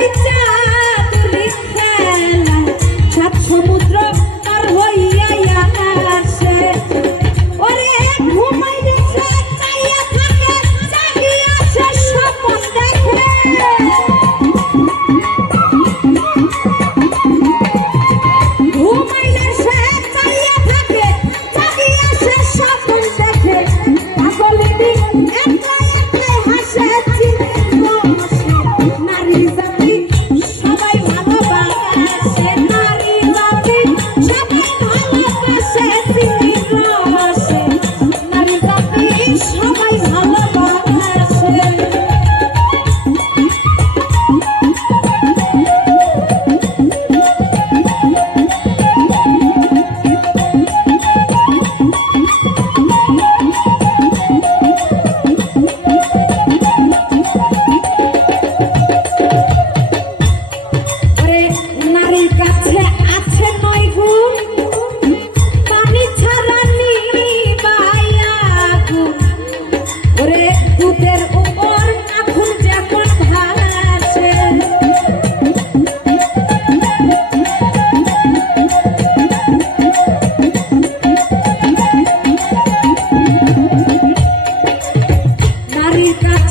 like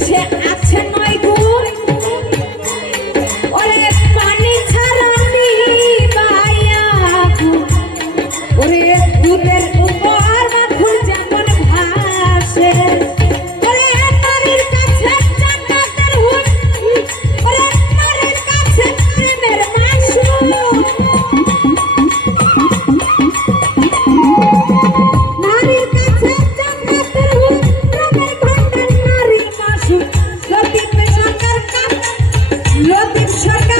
Attention. Thank you.